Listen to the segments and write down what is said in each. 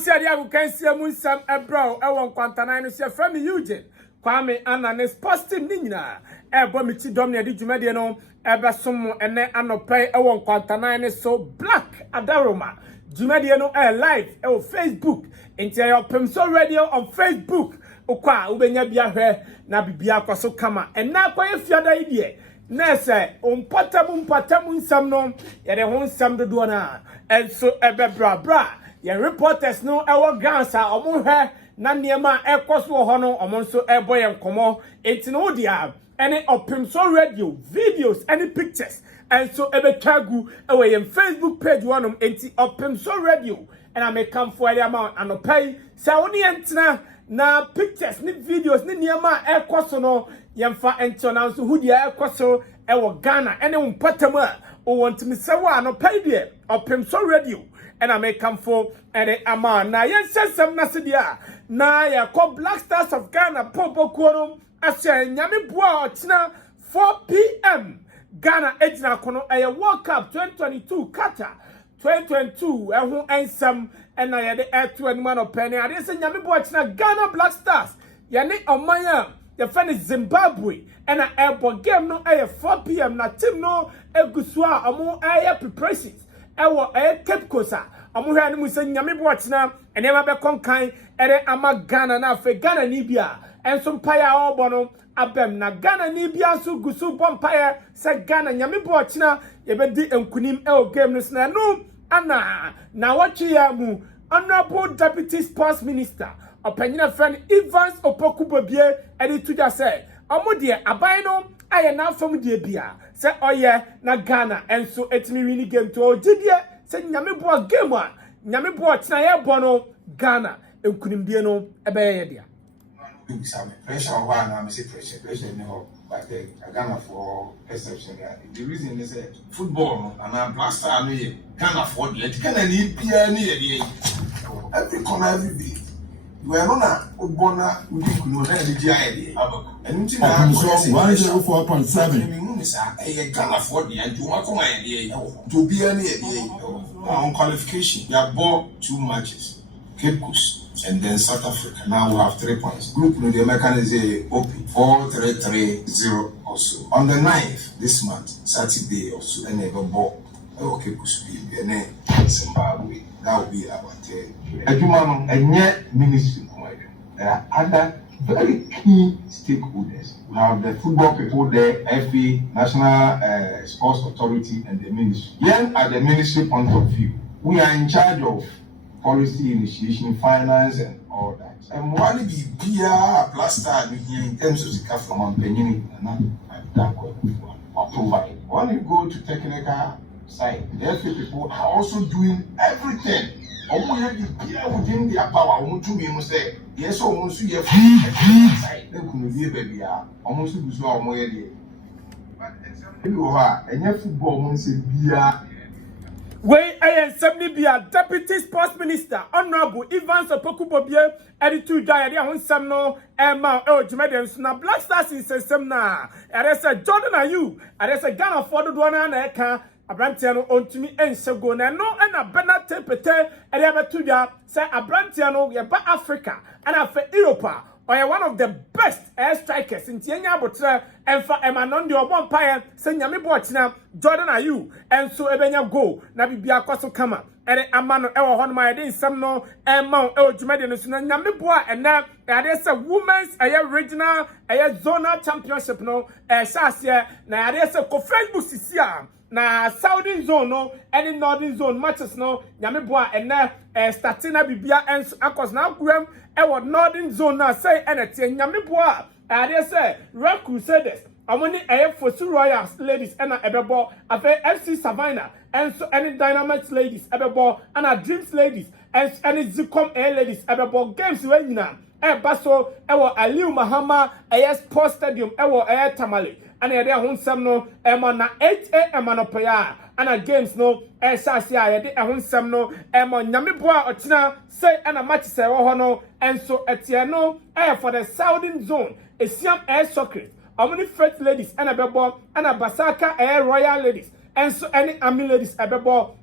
see you can see Munsam Ebro, Ewon Quantana, and say from Eugene. Kwame Anna sports team Nina. Ebo Michi Domini di Jumediano, Eba Sumo, and then Anope, Ewon Quantana, so black Adaroma. Jumediano live, Facebook, into your Pimso Radio on Facebook. Okwa, Ubenya Bia, Nabibia Kwaso Kama, and now quite a few idea. Nese, Patamun Samno, yet a home Sam the Duana, and so Ebe Bra. Your reporters know our gansa among her Naniama Air Costo Hono among so air boy and Como, it's no dia, any of Pimso radio, videos, any pictures, and so Ebe Tagu away in Facebook page one of Pimso radio, and I may come for the amount and no pay. Sauni Antina na pictures, ni videos, ni Niama Air Costo no, Yamfa and Tonans who the Air Costo, our Ghana, any Patama, or want to miss a no pay there, or Pimso radio. And I may come for any aman. Now, yes, some Nasidia. Now, ya call Black Stars of Ghana, Popo Quorum, Asha, Yami Boa, China, 4 p.m. Ghana, Ejna Kono, a World Cup 2022, Qatar 2022, and who ain't some, and I had the air to and man of penny. I didn't say Yami Boa, China, Ghana Black Stars. Yani Omaya, the fan is Zimbabwe, and I airport game no air 4 p.m. Na team no, a Guswa, among air preparations. Ewo Cape Coast amuhwe ani musa nyame boachina ene ma be konkan ere ama Ghana na fe Ghana ni bia enso mpaya obo no abem na Ghana ni bia so gusu bompaya se Ghana nyame boachina ye be di enkunim ewo game no sna no ana na wachi ya mu honorable deputy sports minister opanyina friend Evans Opokubobie edi tuja say omodie aban no aye na fam die bia se oye na Ghana enso etimi wini game to ogidie se nyame boa game a nyame boa tena ye bono Ghana enkunimdie no ebeye dia pressure one na me say pressure no but the Ghana for exception the reason is football no and Black Star no ye Ghana for the Ghana ni bia ni ye every corner every day you are not Obona we know na the GI and nti na 104.7 e Ghana for the and you want come here to be any on qualification we have bought 2 matches Cape Coast and then South Africa. Now we have 3 points. Group no the mechanism is open 4-3-3-0 also on the 9th this month Saturday also and never bought okay Coast be and Zimbabwe. That will be our Edumano and yet ministry. There are other very key stakeholders. We have the football people there, FA, National Sports Authority, and the ministry. Then, at the ministry point of view, we are in charge of policy initiation, finance, and all that. And one be Bia Blaster in terms of the car from Benin and that or provide. When you go to technical side, the FA people are also doing everything. Within their power, to me, say, yes, almost you have side. Then could be baby, almost to do our more. You are, and your football won't say, Bia. Way I am simply be a deputy sports minister, honorable Evans Opokubobie, editor Diary on Samno, Emma, Jumedians, na Black Stars in Semna. And I said, Jordan, are you? And I said, Ghana for the one and Eka. Abrantiano on to me and so go na no and a Bernard Tempete and ever to ya say Abrantiano ya ba Africa and for Europa or one of the best air strikers in Tienya Botra and for Emanon the one pire say Yami Bochina Jordan are you and so Ebenya go na bibia kwaso kama and amano ewo hon my dey some no emma e Jumedian so na Yami Boa and now there's a women's regional zonal championship no shasia na there's a Facebook sisia na southern zone no any northern zone matches no Yami Boa and now starting bibia and akos na agwem e northern zone na say enete Yami Boa they say Red Crusaders amoni Fosu Royals ladies and ebebo afa FC Savannah and so any Dynamics ladies ebebo and Dreams ladies and any Zicom Air ladies ebebo games we nyina baso Aliu Mahama Sports Stadium Tamale and they are some no na 8 a.m. anopaya and games no sasia ye de some no Nyame Boa Ochina say and a match say no and so etiano for the southern zone Siam Air Soccer among first ladies and abebo and Basaka Air Royal ladies and so any army ladies abebo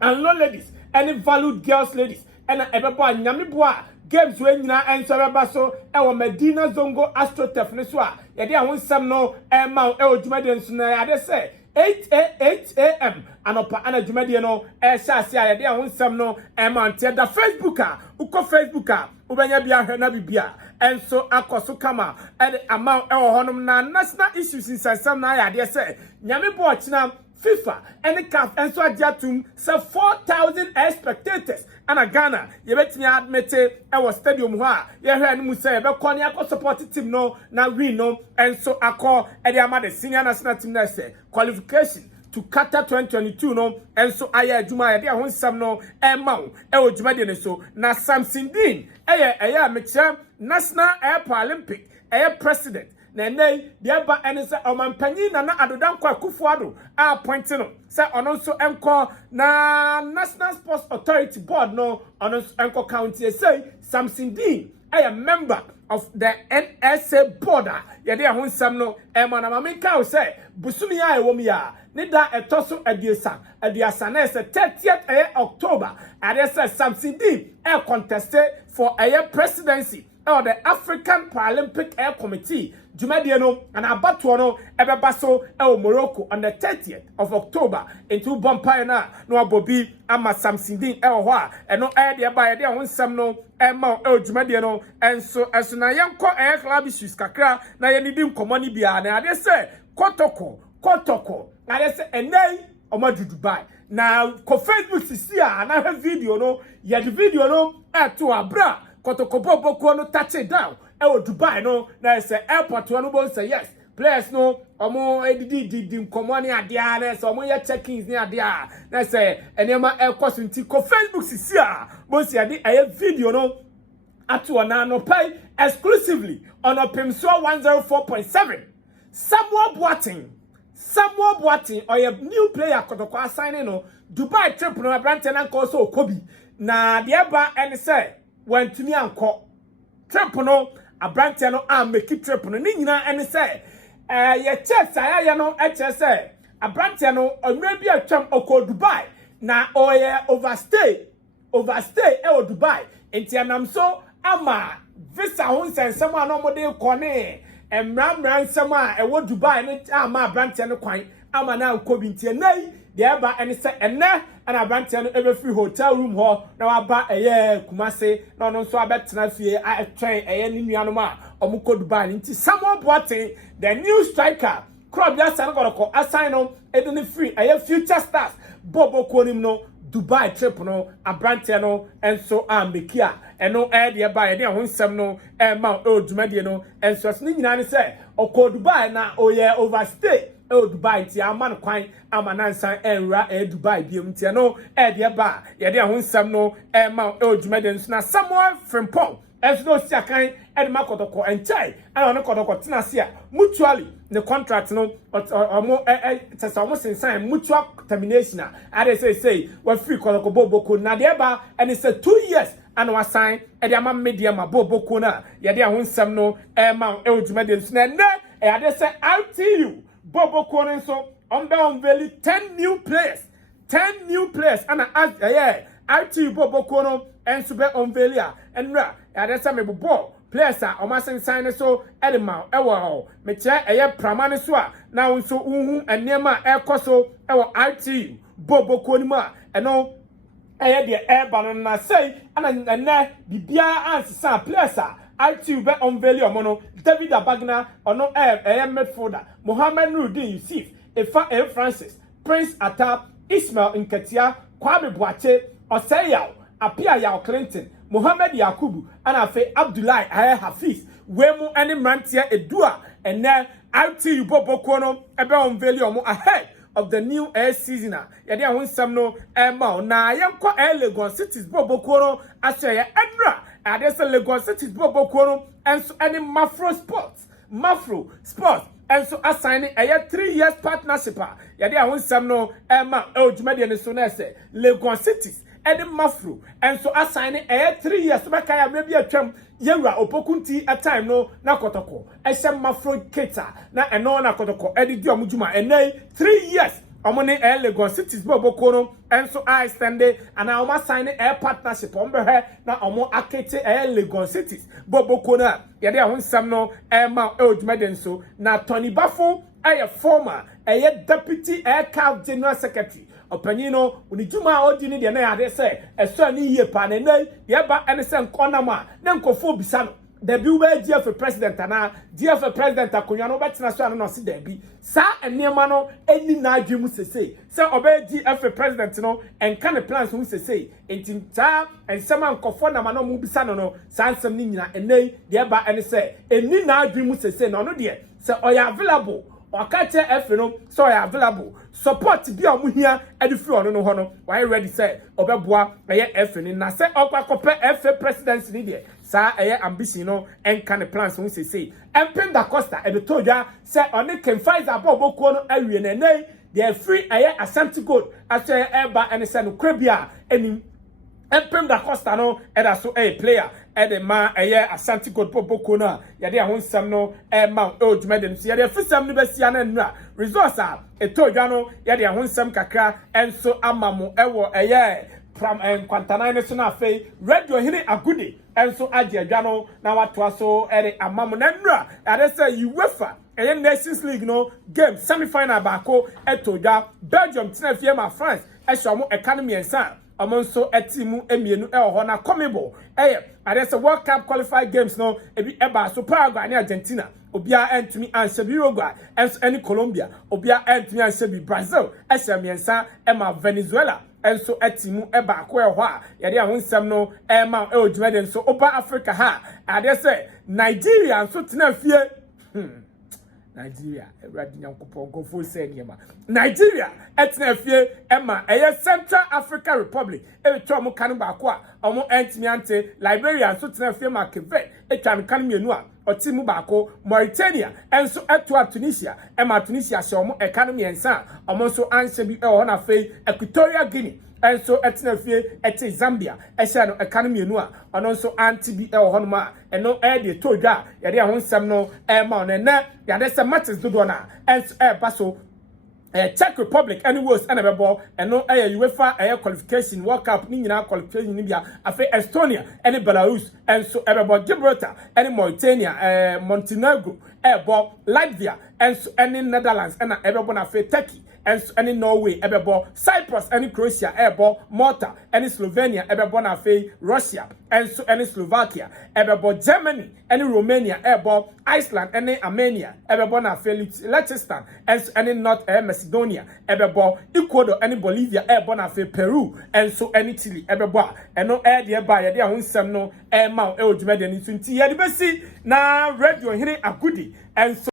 and low ladies any valued girls ladies ena ebebo anyamebo a games we nyina enso beba so ewo Medina Zongo AstroTurf ne so a ye de ahonsam no ma ewo dwumade nso na ya de say 8 a.m. anopa ana dwumade no hyase a ye de ahonsam no ma nte da Facebook a uko Facebook a ubenya bia hwe na bibia enso akoso kama ede ama ewo honom na national issues insensam na ya de say nyame bo ochina FIFA and CAF and so ajatum say 4,000 spectators and Ghana you bet me admit our stadium ha ye hwe no say be kɔ ne akɔ support team no na win no and so akɔ e dey ama the senior national team na say qualification to Qatar 2022 no and so aya adwuma ye dey ahonsam no e ma wo e odwuma de ne so na Samson Dean eya mekyerɛ national air Paralympic president na nei de ba ene se omampanyi na adodankwa Akufo-Addo appoint no se ono so enko na National Sports Authority Board no ono so enko county say Samson Dean a member of the NSA board ye de ahonsam no e ma na mameka say busumi a ewo mi ya ne da etoso aduasa na se 30th October ade say Samson Dean contested for a presidency of the African Paralympic Air Committee Jumadi no and abato no ebeba so Morocco on the 30th of October into Bompire na no abobi ama Samson Dean ho a eno de ba ye de honsam no ma Jumadi no enso na yenko club issues kakra na ye nidi nkomo ni bia na ade se kotoko na ade se enai omadu Dubai na ko Facebook sisi a na video no ye the video no to abra kotoko bobo no touch it down ewo Dubai no na say airport no bo say yes players no omo edidi nkomo ni ade a na say omo ye check-ins ni ade a na say enema airport nti ko Facebook sisi a bo say ade video no ato na no pay exclusively on Opimso 104.7 Samuel Boateng or a new player kotoko assigning no Dubai trip no brante na ko so Kobe na de ba and say when to me anko trip no abrante no make trip no ni nyina ene say ye chest aya no eche say abrante no onwe bi atwam oko Dubai na oye overstay e Dubai enti anam so ama visa hon sensem ano mo de kone emramran nsem a e Dubai ne ama abrante no kwan ama na anko bi ntie nai de eba ene say ene ana abrante no ebe free hotel room ho na waba Kumase na no so abetena fie a twen ni nuanom a omuko Dubai nti Samuel Boateng the new striker club ya san go assign no edeni free future stars bobo konim no Dubai trip no abrante no enso amekia eno de ba ye de honsam no ma odumade no enso ni nyina ne say oko Dubai na oye overstay Dubai ti aman kwan amanansan enra Dubai biem ti no de ba ye de honsam no ma odumade nso na Samuel Frimpong no siakan makotoko enchai ana no kotoko tenasia mutually the contract no omo tesa omo sign mutual termination ade say we free kotoko boboko na de ba and it's 2 years and we sign e de ama media ma boboko na ye de ahonsam no ma odumade nso na ade say RTU boboko nso on very 10 new players and RTU boboko no enso be on velia enra ade say me bobo players a omasen sign so edema ewo me kire prama ne so a na nso unhu enema ekoso ewo RT boboko ni mu a eno de eba no na say ana bibia ansesa players a RT be on velia omo no David Abagna ono midfielder Mohamed Nurudin Yusuf Efa Francis Prince Atta Ismail Nketia Kwame Boache Oseyaw Apia Yaw Clinton Mohamed Yakubu and Afe Abdullahi Hafiz Wemu any Mantia Edua and then RT Boboko no ebe on value ahead of the new air season. Yade ahonsam no ma na yenko Lagos Cities Boboko no aseye Edra ade say Lagos Cities Boboko no enso any Mafro Sports enso assigning a 3 years partnership. Yade ahonsam no ma odwumade ne so na say Lagos Cities Edim Mafro and so assigning 3 years to make a maybe a term Yera Opokunti a time no na kotoko. Esem Mafro Keta na eno na kotoko Edi Diomujuma and 3 years omone Lagos cities boboko no enso I stand and I almost sign a partnership on her na omo akete Lagos cities boboko na yade ahonsam no ma odwumeden so na Tony Bafo former deputy CAF general secretary opanyino unijuma odi ni de na yade say eso ni yie pa na nay ye ba ene se nkonama na nkofo bisano debi ube GF president na GF president akonya no betina so ano no se debi sa enema no eni na adwemu sese se obe GF president no enka ne plans hu sese entinta ensema nkofo na ma no mu bisano no sa nsem ni nyina enei de ba ene se eni na adwemu sese no no de se oya available Okache F no so available support bi omu hia edifri ono no ho no why ready say obeboa eye F ni na say okwakope F presidency ni de sa eye ambition no enka ne plans won say empem da Costa e be toja say oni can fight about bokuo no awie na nei de free eye Ashanti Gold ase eba ene say no krabia eni empem da Costa no e da so player the man Ashanti Gold Boboko na yade ahonsam no ma odwumeden so yade fisam no besia na nra resource a etodwa no yade ahonsam kakra enso amamu ewo from Kwantana ne so na afei radio hini agudi enso age adwa no na watoa so amamu na nra yade say UEFA Nations League no game semi-final baako etodwa Belgium tinafie ma France ehwo economy ensa amonso etimu emienu ho na comebo say World Cup qualified games no ebi eba so Paraguay and Argentina obia entumi ansebi Uruguay enso any Colombia obia entumi ansebi Brazil miensa ema Venezuela enso etimu eba ko ho a yade ahonsam no ema odwumeden so oba Africa ha say Nigeria nso tenafie Nigeria everybody nyankopon go full say niema Nigeria etnafie ema Central African Republic etwa mo kan ba ko a omo entimi ante Liberia so tenafie ma Quebec etwa kan mienu a otimu ba ko Mauritania enso etwa Tunisia ema Tunisia se omo economy ensa omo so anse bi ho na fei Equatorial Guinea enso etnafie ete Zambia ehia no economy enu a ono so anti bi ho no ma eno de todwa yade ahonsam no ma ono na yade se matches do na enso baso Czech Republic anyways and abebo eno UEFA qualification World Cup ni nyina qualification ni bia afi Estonia and Belarus enso abebo Gibraltar and Mauritania Montenegro ebo Latvia enso any Netherlands and abebo na afi Turkey enso any Norway ebebo Cyprus and Croatia ebo Malta and Slovenia ebebo na afi Russia enso any Slovakia ebebo Germany and Romania ebo Iceland and Armenia ebebo na afi Liechtenstein enso any North Macedonia ebebo Ecuador and Bolivia ebo na afi Peru enso any Chile ebebo eno de ba ye de ahonsam no ma odwumede ni nti ye de besi na radio hene agudi enso